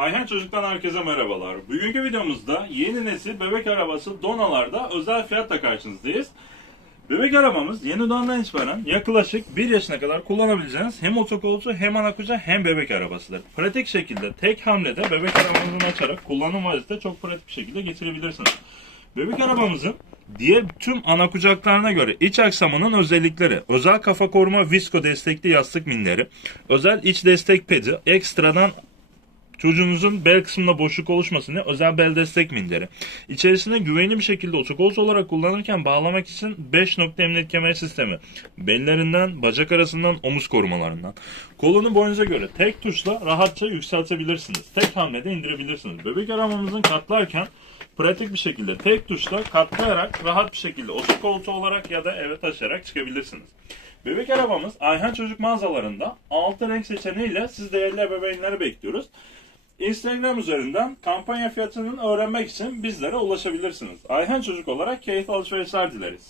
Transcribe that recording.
Ayhan Çocuk'tan herkese merhabalar. Bugünkü videomuzda yeni nesil bebek arabası Dona'larda özel fiyatla karşınızdayız. Bebek arabamız yeni doğandan itibaren yaklaşık 1 yaşına kadar kullanabileceğiniz hem otokolcu hem ana kucağı hem bebek arabasıdır. Pratik şekilde tek hamlede bebek arabamızı açarak kullanım vaziyette çok pratik bir şekilde getirebilirsiniz. Bebek arabamızın diğer tüm ana kucaklarına göre iç aksamının özellikleri, özel kafa koruma visko destekli yastık minleri, özel iç destek pedi, ekstradan Çocuğunuzun bel kısmında boşluk oluşmasını özel bel destek minderi. İçerisinde güvenli bir şekilde otokoz olarak kullanırken bağlamak için 5 nokta emniyet kemer sistemi. Bellerinden, bacak arasından, omuz korumalarından. Kolunu boyunuza göre tek tuşla rahatça yükseltebilirsiniz. Tek hamlede indirebilirsiniz. Bebek aramamızın katlarken pratik bir şekilde tek tuşla katlayarak rahat bir şekilde otokoltuğu olarak ya da eve taşıyarak çıkabilirsiniz. Bebek arabamız Ayhan Çocuk mağazalarında 6 renk seçeneğiyle siz değerli ebeveynleri bekliyoruz. Instagram üzerinden kampanya fiyatını öğrenmek için bizlere ulaşabilirsiniz. Ayhan Çocuk olarak keyifli alışverişler dileriz.